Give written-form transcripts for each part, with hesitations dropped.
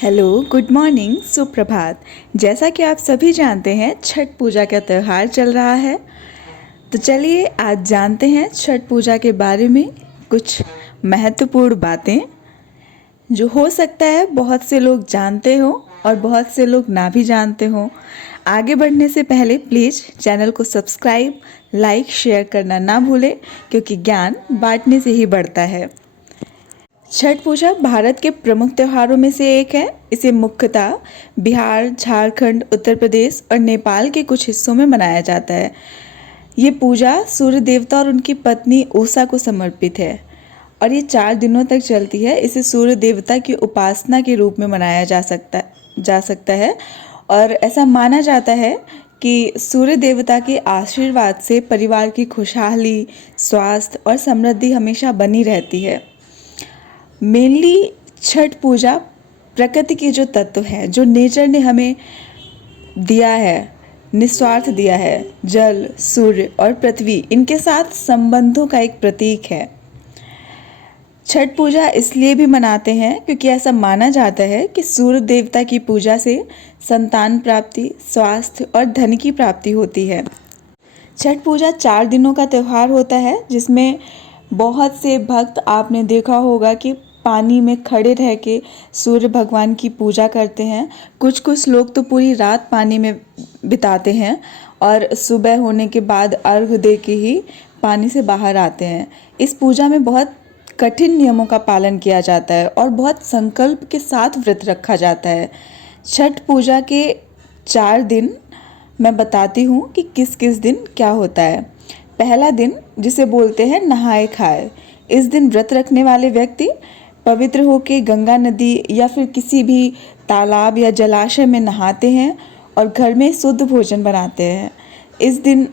Hello, good morning, सुप्रभात। जैसा कि आप सभी जानते हैं, छठ पूजा का त्यौहार चल रहा है। तो चलिए आज जानते हैं छठ पूजा के बारे में कुछ महत्वपूर्ण बातें, जो हो सकता है बहुत से लोग जानते हो और बहुत से लोग ना भी जानते हो। आगे बढ़ने से पहले प्लीज़ चैनल को सब्सक्राइब, लाइक, शेयर करना ना भूलें, क्योंकि ज्ञान बांटने से ही बढ़ता है। छठ पूजा भारत के प्रमुख त्योहारों में से एक है। इसे मुख्यतः बिहार, झारखंड, उत्तर प्रदेश और नेपाल के कुछ हिस्सों में मनाया जाता है। ये पूजा सूर्य देवता और उनकी पत्नी उषा को समर्पित है और ये 4 दिनों तक चलती है। इसे सूर्य देवता की उपासना के रूप में मनाया जा सकता है और ऐसा माना जाता है कि सूर्य देवता के आशीर्वाद से परिवार की खुशहाली, स्वास्थ्य और समृद्धि हमेशा बनी रहती है। मेनली छठ पूजा प्रकृति के जो तत्व हैं, जो नेचर ने हमें दिया है, निस्वार्थ दिया है, जल, सूर्य और पृथ्वी, इनके साथ संबंधों का एक प्रतीक है। छठ पूजा इसलिए भी मनाते हैं क्योंकि ऐसा माना जाता है कि सूर्य देवता की पूजा से संतान प्राप्ति, स्वास्थ्य और धन की प्राप्ति होती है। छठ पूजा 4 दिनों का त्यौहार होता है, जिसमें बहुत से भक्त, आपने देखा होगा कि पानी में खड़े रह के सूर्य भगवान की पूजा करते हैं। कुछ लोग तो पूरी रात पानी में बिताते हैं और सुबह होने के बाद अर्घ दे के ही पानी से बाहर आते हैं। इस पूजा में बहुत कठिन नियमों का पालन किया जाता है और बहुत संकल्प के साथ व्रत रखा जाता है। छठ पूजा के 4 दिन मैं बताती हूँ कि किस किस दिन क्या होता है। पहला दिन, जिसे बोलते हैं नहाए खाए, इस दिन व्रत रखने वाले व्यक्ति पवित्र होकर गंगा नदी या फिर किसी भी तालाब या जलाशय में नहाते हैं और घर में शुद्ध भोजन बनाते हैं। इस दिन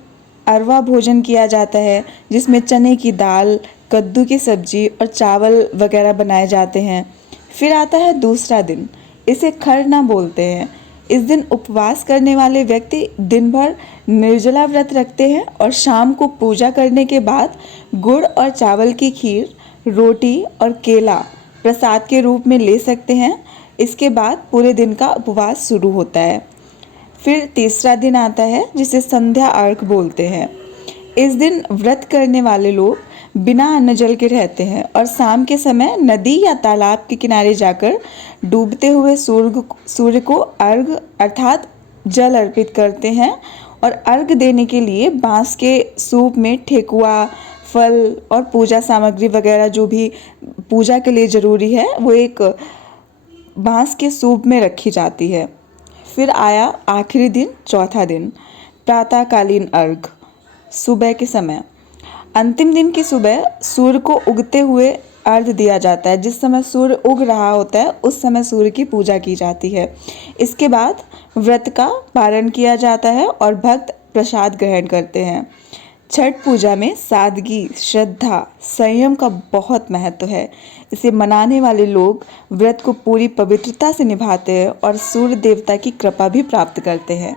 अरवा भोजन किया जाता है, जिसमें चने की दाल, कद्दू की सब्जी और चावल वगैरह बनाए जाते हैं। फिर आता है दूसरा दिन, इसे खरना बोलते हैं। इस दिन उपवास करने वाले व्यक्ति दिन भर निर्जला व्रत रखते हैं और शाम को पूजा करने के बाद गुड़ और चावल की खीर, रोटी और केला प्रसाद के रूप में ले सकते हैं। इसके बाद पूरे दिन का उपवास शुरू होता है। फिर तीसरा दिन आता है, जिसे संध्या अर्घ बोलते हैं। इस दिन व्रत करने वाले लोग बिना अन्न जल के रहते हैं और शाम के समय नदी या तालाब के किनारे जाकर डूबते हुए सूर्य को अर्घ अर्थात जल अर्पित करते हैं और अर्घ देने के लिए बांस के सूप में ठेकुआ, फल और पूजा सामग्री वगैरह जो भी पूजा के लिए ज़रूरी है, वो एक बांस के सूप में रखी जाती है। फिर आया आखिरी दिन, चौथा दिन, प्रातःकालीन अर्घ, सुबह के समय। अंतिम दिन की सुबह सूर्य को उगते हुए अर्घ दिया जाता है। जिस समय सूर्य उग रहा होता है उस समय सूर्य की पूजा की जाती है। इसके बाद व्रत का पारण किया जाता है और भक्त प्रसाद ग्रहण करते हैं। छठ पूजा में सादगी, श्रद्धा, संयम का बहुत महत्व है। इसे मनाने वाले लोग व्रत को पूरी पवित्रता से निभाते हैं और सूर्य देवता की कृपा भी प्राप्त करते हैं।